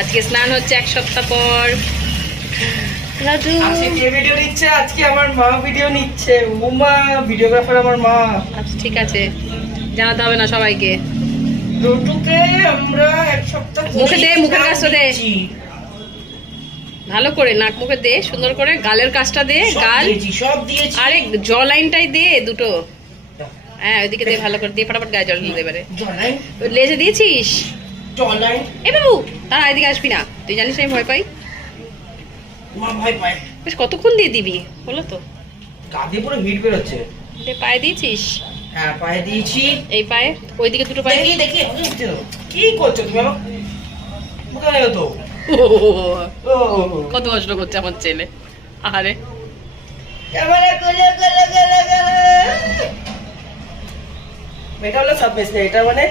আজকে স্নান হচ্ছে এক সপ্তাহ পর। রাজু ভিডিও নিচ্ছে, আজকে আমার মা ভিডিও নিচ্ছে। উমা ভিডিওগ্রাফার আমার মা। আচ্ছা ঠিক আছে, জানাতে হবে না সবাইকে। রুটুকে আমরা এক সপ্তাহ মুখে দে, মুখের কাজটা দে ভালো করে, নাক মুখে দে সুন্দর করে, গালের কাজটা দে, গাল সব দিয়েছি। আরে জ লাইনটাই দে দুটো। হ্যাঁ ওইদিকে দে ভালো করে, দিয়ে ফটাফট গায়ে জল দিতে পারে। জলাইন লেজে দিয়েছিস? জলাইন এ বাবু তারা এদিকে আসবি না, তুই জানিস আমি ভয় পাই। মা ভয় পায়। বেশ কতক্ষণ দিয়ে দিবি বলো তো? কাঁধে পুরো হিট বেরোচ্ছে। দে পায়ে দিয়েছিস? হ্যাঁ পায়ে দিয়েছি। এই পায়ে, ওইদিকে দুটো পায়ে। দেখি দেখি কি করছো তুমি? আমার মুখে লাগে তো। ও কত কষ্ট করছে আমার ছেলে। আরে ক্যামেরা কোলে কোলে কোলে কোলে। এটা হলো সাবমেস, এটা মানে